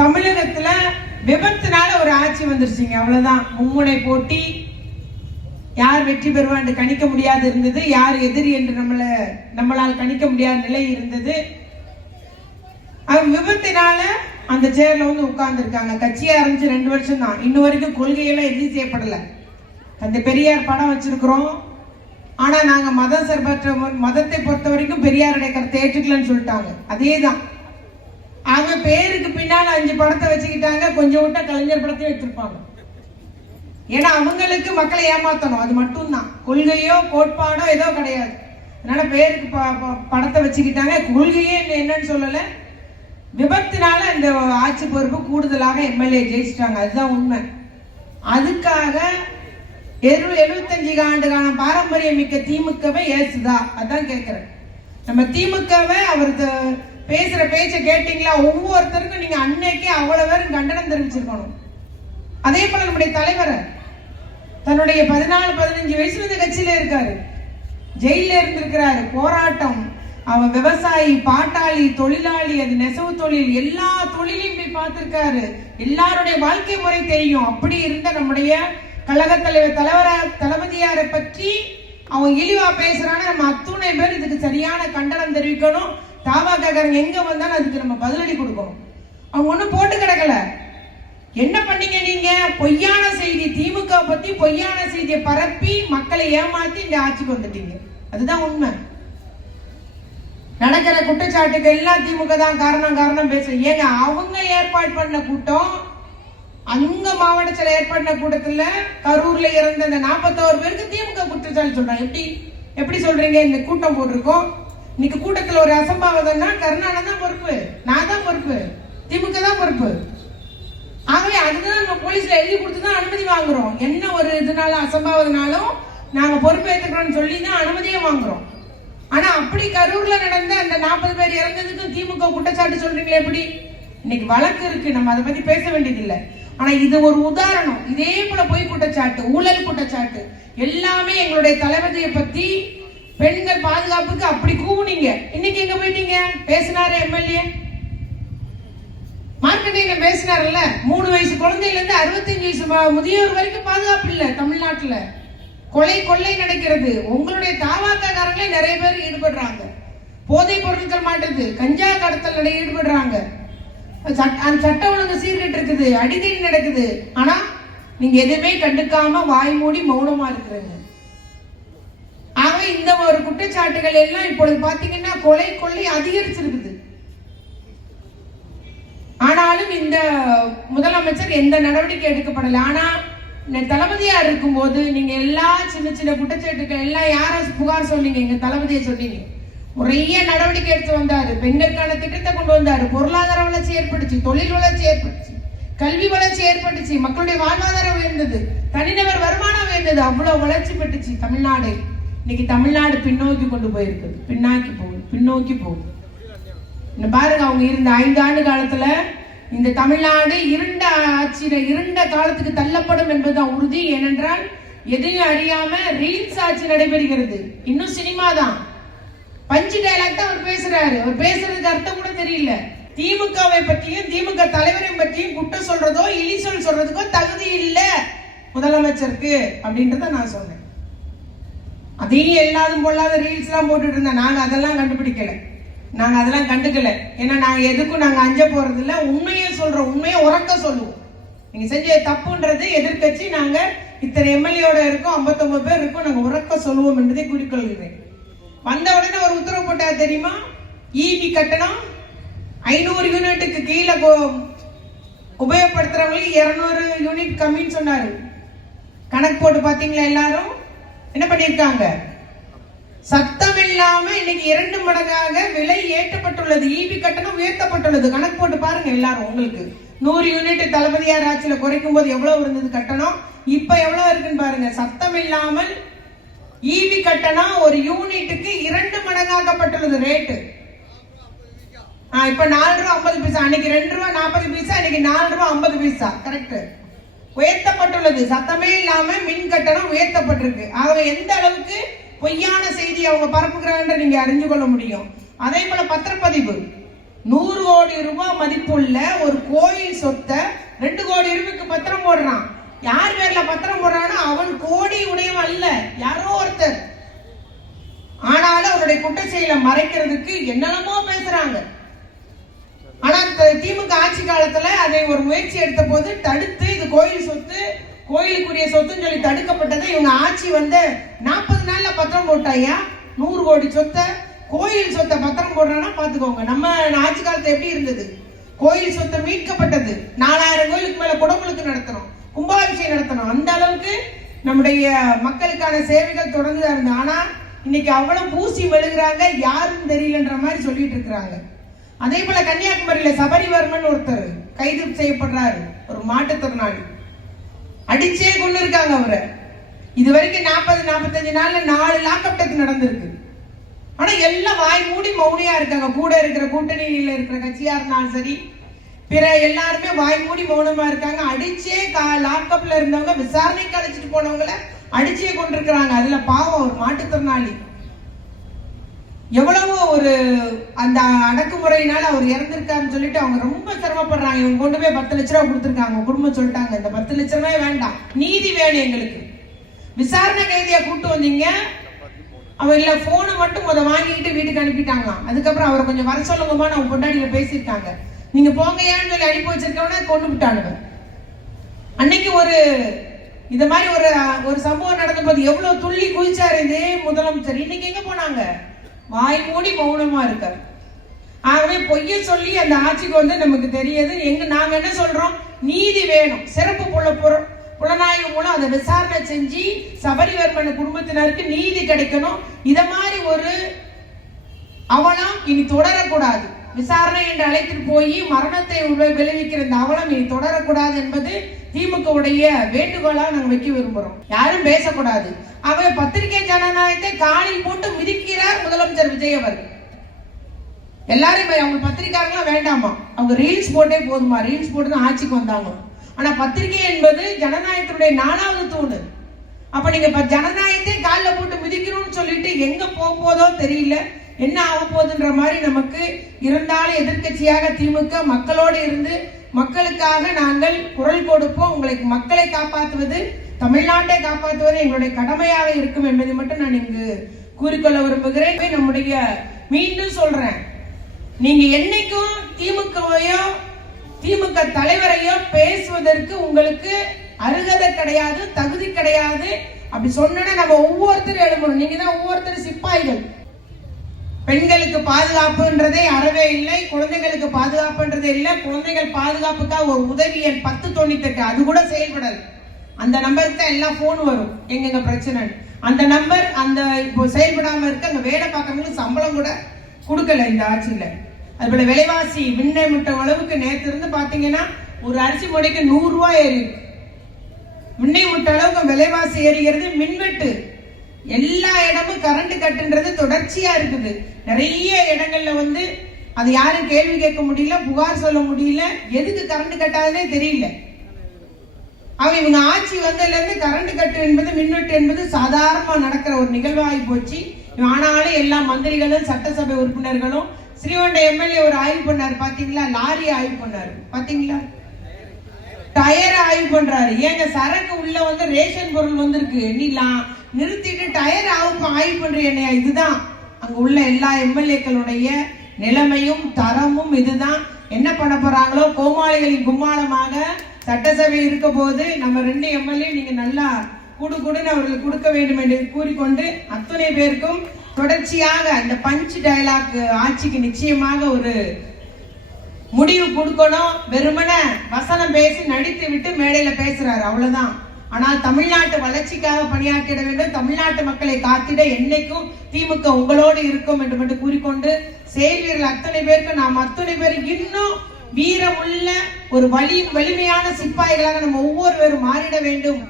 தமிழகத்துல விபத்துனால ஒரு ஆட்சி வந்துருச்சுங்க. அவ்வளவுதான். மும்முனை போட்டி, யார் வெற்றி பெறுவான்னு கணிக்க முடியாது இருந்தது, யார் எதிரி என்று நம்மளால் கணிக்க முடியாத நிலை இருந்தது. விபத்தினால அந்த சேர்ல வந்து உட்கார்ந்து இருக்காங்க. கட்சியை ஆரம்பிச்சு 2 வருஷம் தான். இன்னும் வரைக்கும் கொள்கையெல்லாம் எதுவும் செய்யப்படல. அந்த பெரியார் படம் வச்சிருக்கிறோம். ஆனா நாங்க மதத்தை பொறுத்த வரைக்கும் பெரியாருடைய கருத்தை ஏற்றுக்கலன்னு சொல்லிட்டாங்க. அதேதான். அவங்க பேருக்கு பின்னால 5 படத்தை வச்சுக்கிட்டாங்க. கொஞ்சம் விட்டா கலைஞர் படத்தையும் வச்சிருப்பாங்க. ஏன்னா அவங்களுக்கு மக்களை ஏமாத்தணும், அது மட்டும்தான். கொள்கையோ கோட்பாடோ ஏதோ கிடையாது. அதனால பேருக்கு படத்தை வச்சுக்கிட்டாங்க. கொள்கையே என்னன்னு சொல்லல. விபத்தினால இந்த ஆட்சி பொறுப்பு கூடுதலாக எம்எல்ஏ ஜெயிச்சிட்டாங்க. அதுதான் உண்மை. அதுக்காக 75 ஆண்டுகான பாரம்பரியம் மிக்க திமுகவை ஏசுதா? அதான் கேட்கிறேன். நம்ம திமுகவை அவர் பேசுற பேச்ச கேட்டீங்களா? ஒவ்வொருத்தருக்கும் நீங்க அன்னைக்கே அவ்வளவு பேரும் கண்டனம் தெரிவிச்சிருக்கணும். அதே போல நம்முடைய தலைவர் தன்னுடைய 14-15 வயசுல இந்த கட்சியில இருக்காரு, ஜெயில இருந்திருக்கிறாரு. போராட்டம், அவன் விவசாயி, பாட்டாளி, தொழிலாளி, அது நெசவு தொழில், எல்லா தொழிலையும் போய் பார்த்திருக்காரு. எல்லாருடைய வாழ்க்கை முறை தெரியும். அப்படி இருந்த நம்முடைய கழக தலைவர் தளபதியாரை பற்றி அவன் இழிவா பேசுறான நம்ம அத்துணை பேர் இதுக்கு சரியான கண்டனம் தெரிவிக்கணும். தாவாக்காரங்க எங்க வந்தாலும் அதுக்கு நம்ம பதிலடி கொடுக்கணும். அவங்க ஒண்ணும் போட்டு கிடக்கல. என்ன பண்ணீங்க நீங்க? பொய்யான செய்தி, திமுக பத்தி பொய்யான செய்தியை பரப்பி மக்களை ஏமாத்தி இந்த ஆட்சிக்கு வந்துட்டீங்க. அதுதான் உண்மை. நடக்கிற குற்றச்சாட்டுக்கு எல்லாம் திமுக தான் காரணம் பேசுறீங்க. ஏங்க, அவங்க ஏற்பாடு பண்ண கூட்டம், அங்க மாவட்டத்தில் ஏற்பட்ட கூட்டத்துல கரூர்ல இறந்த அந்த 41 பேருக்கு திமுக குற்றச்சாட்டு சொல்றாங்க. எப்படி சொல்றீங்க? இந்த கூட்டம் போட்டிருக்கோம், இன்னைக்கு கூட்டத்துல ஒரு அசம்பாவிதம்னா கருணாநிதி தான் பொறுப்பு, நான் தான் பொறுப்பு, திமுக தான் பொறுப்பு. ஆகவே அதுதான் நம்ம போலீஸ்ல எழுதி கொடுத்து தான் அனுமதி வாங்குறோம். என்ன ஒரு இதனால அசம்பாவிதனாலும் நாங்க பொறுப்பேற்றுக்கிறோம்னு சொல்லி தான் அனுமதியே வாங்குறோம். ஆனா அப்படி கரூர்ல நடந்த அந்த 40 பேர் இறந்ததுக்கு திமுக குற்றச்சாட்டு சொல்றீங்களே எப்படி? இன்னைக்கு வழக்கு இருக்கு, நம்ம அதை பத்தி பேச வேண்டியது இல்லை. ஆனா இது ஒரு உதாரணம். இதே போல பொய் குற்றச்சாட்டு, ஊழல் குற்றச்சாட்டு எல்லாமே எங்களுடைய தளபதியை பத்தி, பெண்கள் பாதுகாப்புக்கு அப்படி கூவுனீங்க. இன்னைக்கு எங்க போயிட்டீங்க? பேசினாரு எம்எல்ஏ, மார்க்கெட்டிங்ல பேசினார்ல. 3 வயசு குழந்தையில இருந்து 65 வயசு முதியோர் வரைக்கும் பாதுகாப்பு இல்ல தமிழ்நாட்டுல. கொள்ளை நடக்கிறது. உங்களுடைய தாவாக்காரங்களே நிறைய பேர் ஈடுபடுறாங்க. போதைப் பொருட்கள் மாட்டுது, கஞ்சா கடத்தல் ஈடுபடுறாங்க. சட்ட ஒழுங்கு சீர்கட்டு இருக்குது, அடிக்கடி நடக்குது. ஆனா நீங்க எதுவுமே கண்டுக்காம வாய் மூடி மௌனமா இருக்கிறீங்க. ஆகவே இந்த ஒரு குற்றச்சாட்டுகள் எல்லாம் இப்பொழுது பாத்தீங்கன்னா கொள்ளை அதிகரிச்சிருக்குது. ஆனாலும் இந்த முதலமைச்சர் எந்த நடவடிக்கை எடுக்கப்படல. ஆனா தளபதியார் இருக்கும் போது நீங்க எல்லா சின்ன குற்றச்சாட்டுகள் எல்லாம் யார புகார் சொன்னீங்க? எங்க தளபதியை சொன்னீங்க. நிறைய நடவடிக்கை எடுத்து வந்தாரு. பெண்களுக்கான திட்டத்தை கொண்டு வந்தாரு. பொருளாதார வளர்ச்சி ஏற்பட்டுச்சு, தொழில் வளர்ச்சி ஏற்பட்டுச்சு, கல்வி வளர்ச்சி ஏற்பட்டுச்சு, மக்களுடைய வாழ்வாதாரம் உயர்ந்தது, தனிநபர் வருமானம் உயர்ந்தது. அவ்வளவு வளர்ச்சி பெற்றுச்சு தமிழ்நாடு. இன்னைக்கு தமிழ்நாடு பின்னோக்கி கொண்டு போயிருக்கு, பின்னோக்கி போகுது. பாருங்க, அவங்க இருந்த 5 ஆண்டு காலத்துல இந்த தமிழ்நாடு இருண்ட காலத்துக்கு தள்ளப்படும் என்பதுதான் உறுதி. ஏனென்றால் எதையும் அறியாம ரீல்ஸ் ஆட்சி நடைபெறுகிறது. இன்னும் சினிமா தான். பஞ்சு டைலாக் தான் அவர் பேசுறாரு. அவர் பேசுறதுக்கு அர்த்தம் கூட தெரியல. திமுகவை பற்றியும் திமுக தலைவரை பற்றியும் குற்றம் சொல்றதோ இழி சொல்றதுக்கோ தகுதி இல்ல முதலமைச்சருக்கு அப்படின்றத நான் சொன்னேன். அதையும் எல்லாரும் பொல்லாத ரீல்ஸ் எல்லாம் போட்டுட்டு இருந்தேன். நாங்க அதெல்லாம் கண்டுபிடிக்கல, நாங்க அதெல்லாம் கண்டுக்கல. ஏன்னா நாங்க எதுக்கும் நாங்க அஞ்ச போறது இல்ல. உண்மையை சொல்றோம், உண்மையை உறக்க சொல்லுவோம். நீங்க செஞ்ச தப்புன்றது எதிர்கட்சி, நாங்க இத்தனை எம்எல்ஏட இருக்கோம், 59 பேர் இருக்கோம், நாங்க உறக்க சொல்லுவோம் என்பதை குறிக்கொள்கிறேன். வந்த உடனே ஒரு உத்தரவு போட்டா தெரியுமா? ஈபி கட்டணம் 500 யூனிட்டுக்கு கீழே உபயோகப்படுத்துறவங்களுக்கு 200 யூனிட் கம்மின்னு சொன்னாரு. கணக்கு போட்டு பாத்தீங்களா? எல்லாரும் என்ன பண்ணிருக்காங்க? சத்தம் இல்லாம இன்னைக்கு 2 மடங்காக விலை ஏற்றப்பட்டுள்ளது. ஈபி கட்டணம் உயர்த்தப்பட்டுள்ளது. கணக்கு போட்டு பாருங்க எல்லாரும். உங்களுக்கு 100 யூனிட் தளபதியார் ஆட்சியில குறைக்கும் போது எவ்வளவு இருந்தது கட்டணம், இப்ப எவ்வளவு இருக்குன்னு பாருங்க. சத்தம் இல்லாமல் ஈபி கட்டணம் ஒரு யூனிட்டுக்கு 2 மடங்காக்கப்பட்டுள்ளது ரேட்டு. இப்ப 4 ரூபாய் 50 பைசா, அன்னைக்கு 2 ரூபாய் 40 பைசா, இன்னைக்கு 4 ரூபாய் 50 பைசா. கரெக்ட், உயர்த்தப்பட்டுள்ளது. சத்தமே இல்லாம மின் கட்டணம் உயர்த்தப்பட்டிருக்கு. ஆக எந்த அளவுக்கு பொய்யான செய்தி அவங்க பரப்புகிறாங்க நீங்க அறிஞ்சு கொள்ள முடியும். அதே போல பத்திரப்பதிவு 100 கோடி ரூபாய் மதிப்புள்ள ஒரு கோயில் சொத்தை 2 கோடி ரூபாய்க்கு பத்திரம் போடுறான். யார் பேர்ல பத்திரம் போடுறான்னா அவன் கோடி உடையவன் அல்ல, யாரோ ஒருத்தர். ஆனாலும் அவருடைய குற்ற செயலை மறைக்கிறதுக்கு என்னென்னமோ பேசுறாங்க. ஆனா திமுக ஆட்சி காலத்துல அதை ஒரு முயற்சி எடுத்த போது தடுத்து, இது கோயில் சொத்து, கோயிலுக்குரிய சொத்துன்னு சொல்லி தடுக்கப்பட்டதை இவங்க ஆட்சி வந்து 40 நாள்ல பத்திரம் போட்டாயா. 100 கோடி சொத்தை, கோயில் சொத்தை பத்திரம் போடுறான்னா பாத்துக்கோங்க. நம்ம ஆட்சி காலத்துல எப்படி இருந்தது? கோயில் சொத்தை மீட்கப்பட்டது. 4000 கோயிலுக்கு மேல குடமுழுக்கு நடத்தணும், கும்பாபிஷேகம் நடத்தணும். அந்த அளவுக்கு நம்முடைய மக்களுக்கான சேவைகள் தொடர்ந்து இருந்தது. ஆனா இன்னைக்கு அவ்வளவு பூசி மெழுகுறாங்க, யாரும் தெரியலன்ற மாதிரி சொல்லிட்டு இருக்கிறாங்க. அதே போல கன்னியாகுமரியில சபரிவர்மன் ஒருத்தர் கைது செய்யப்படுறாரு, ஒரு மாற்றுத்திறனாளி. அடிச்சே கொண்டு இருக்காங்க அவரை. இது வரைக்கும் 40-45 நாள்ல 4 லாக்அப் டெத் நடந்திருக்கு. ஆனா எல்லாம் வாய் மூடி மௌனியா இருக்காங்க. கூட இருக்கிற கூட்டணியில இருக்கிற கட்சியா இருந்தாலும் சரி, பிற எல்லாருமே வாய் மூடி மௌனமா இருக்காங்க. அடிச்சே லாக்அப்ல இருந்தவங்க, விசாரணைக்கு அழைச்சிட்டு போனவங்கள அடிச்சே கொண்டிருக்கிறாங்க. அதுல பாவம் ஒரு மாற்றுத்திறனாளி. எவ்வளவோ ஒரு அந்த அடக்குமுறையினால அவர் இறந்திருக்காருன்னு சொல்லிட்டு அவங்க ரொம்ப சிரமப்படுறாங்க. இவங்க கொண்டு போய் 10 லட்ச ரூபா கொடுத்துருக்காங்க. குடும்பம் சொல்லிட்டாங்க, இந்த 10 லட்ச ரூபாய் வேண்டாம், நீதி வேணும் எங்களுக்கு. விசாரணை கைதியா கூட்டு வந்தீங்க, அவர் இல்ல போனை மட்டும் வாங்கிட்டு வீட்டுக்கு அனுப்பிட்டாங்க. அதுக்கப்புறம் அவரை கொஞ்சம் வர சொல்லுங்கம்மா அவங்க கொண்டாடியில பேசியிருக்காங்க. நீங்க போங்கயான்னு சொல்லி அனுப்பி வச்சிருக்கவன கொண்டு விட்டானுங்க. அன்னைக்கு ஒரு இந்த மாதிரி ஒரு சம்பவம் நடந்த போது எவ்வளவு துள்ளி குதிச்சாரு இதே முதலமைச்சர். இன்னைக்கு எங்க போனாங்க? வாய் மூடி மௌனமா இருக்காரு. ஆகவே பொய்ய சொல்லி அந்த ஆட்சிக்கு வந்து நமக்கு தெரியுது. நாங்க என்ன சொல்றோம்? நீதி வேணும். சிறப்பு புலனாய்வு மூலம் அதை விசாரணை செஞ்சு சபரிவர்மன் குடும்பத்தினருக்கு நீதி கிடைக்கணும். இத மாதிரி ஒரு அவலம் இனி தொடரக்கூடாது. விசாரணை என்று அழைத்துட்டு போய் மரணத்தை விளைவிக்கிற இந்த அவலம் இனி தொடரக்கூடாது என்பது திமுக உடைய வேண்டுகோளா நாங்க வைக்க விரும்புறோம். யாரும் பேசக்கூடாது. அவர் பத்திரிகை ஜனநாயகத்தை காலில் போட்டு மிதிக்கிறார் முதலமைச்சர் விஜய் அவர்கள். எல்லாரும் அவங்க பத்திரிகைலாம் வேண்டாமா, அவங்க ரீல்ஸ் போட்டே போதுமா, ரீல்ஸ் போட்டு தான் ஆட்சிக்கு வந்தாங்க. ஆனா பத்திரிகை என்பது ஜனநாயகத்தினுடைய 4வது தூணு. அப்ப நீங்க ஜனநாயகத்தை காலில் போட்டு மிதிக்கணும்னு சொல்லிட்டு எங்க போதோ தெரியல, என்ன ஆக போகுதுன்ற மாதிரி நமக்கு. இருந்தாலும் எதிர்கட்சியாக திமுக மக்களோடு இருந்து மக்களுக்காக நாங்கள் குரல் கொடுப்போம். உங்களுக்கு மக்களை காப்பாற்றுவது, தமிழ்நாட்டை காப்பாற்றுவது எங்களுடைய கடமையாக இருக்கும் என்பதை மட்டும் நான் இங்கு கூறிக்கொள்ள விரும்புகிறேன். நம்முடைய மீண்டும் சொல்றேன், நீங்க என்னைக்கும் திமுகவையோ திமுக தலைவரையோ பேசுவதற்கு உங்களுக்கு அருகதை கிடையாது, தகுதி கிடையாது. அப்படி சொன்னா நம்ம ஒவ்வொருத்தரும் எழுதணும். நீங்க தான் ஒவ்வொருத்தரும் சிப்பாய்கள். பெண்களுக்கு பாதுகாப்புன்றதே அறவே இல்லை, குழந்தைகளுக்கு பாதுகாப்புன்றதே இல்லை. குழந்தைகள் பாதுகாப்புக்காக ஒரு உதவி எண் 1098 அது கூட செயல்படாது. அந்த நம்பருக்கு தான் எல்லாம் போன் வரும், எங்க பிரச்சனை. அந்த நம்பர் அந்த இப்போ செயல்படாம இருக்கு. அங்க வேலை பார்க்கறவங்களுக்கு சம்பளம் கூட கொடுக்கல இந்த ஆட்சியில. அதுபோல விலைவாசி விண்ணை முட்ட அளவுக்கு நேற்று இருந்து பாத்தீங்கன்னா ஒரு அரிசி முறைக்கு 100 ரூபாய் ஏறி இருக்கு. விண்ணை முட்ட அளவுக்கு விலைவாசி ஏறிகிறது. மின்வெட்டு எல்லா இடமும் கரண்ட் கட்டுன்றது தொடர்ச்சியா இருக்குது. நிறைய இடங்கள்ல வந்து அது யாரும் கேள்வி கேட்க முடியல, புகார் சொல்ல முடியல. எதுக்கு கரண்ட் கட்டாதே தெரியல. இவங்க ஆட்சி வந்ததுல இருந்து கரண்ட் கட்டு என்பது, மின்வெட்டு என்பது சாதாரணமா நடக்கிற ஒரு நிகழ்வாகி போச்சு. ஆனாலும் எல்லா மந்திரிகளும் சட்டசபை உறுப்பினர்களும், ஸ்ரீவண்ட எம்எல்ஏ ஒரு ஆய்வு பண்ணாரு பாத்தீங்களா, லாரி ஆய்வு பண்ணாரு பாத்தீங்களா, டயர் ஆய்வு பண்றாரு. ஏங்க சரக்கு உள்ள வந்து ரேஷன் பொருள் வந்திருக்கு, நீ நிறுத்திட்டு டயர் ஆய்வு பண்றீங்க. இதுதான் அங்க உள்ள எல்லா எம்எல்ஏக்களுடைய நிலைமையும் தரமும். இதுதான் என்ன பண்ண போறாங்களோ, கோமாளிகளின் கும்மாளமாக சட்டசபை இருக்க போது நம்ம 2 எம்எல்ஏ நீங்க நல்லா குடுன்னு அவர்களுக்கு கொடுக்க வேண்டும் என்று கூறிக்கொண்டு, அத்தனை பேருக்கும் தொடர்ச்சியாக இந்த பஞ்ச் டயலாக் ஆட்சிக்கு நிச்சயமாக ஒரு முடிவு கொடுக்கணும். வெறுமன வசனம் பேசி நடித்து விட்டு மேடையில பேசுறாரு, அவ்வளவுதான். ஆனால் தமிழ்நாட்டு வளர்ச்சிக்காக பணியாற்றிட வேண்டும். தமிழ்நாட்டு மக்களை காத்திட என்னைக்கும் திமுக உங்களோடு இருக்கும் என்று மட்டும் கூறிக்கொண்டு, செயல்வீரர்கள் அத்தனை பேருக்கு நாம் அத்தனை பேரும் இன்னும் வீரமுள்ள ஒரு வலிமையான சிப்பாய்களாக நம்ம ஒவ்வொருவரும் மாறிட வேண்டும்.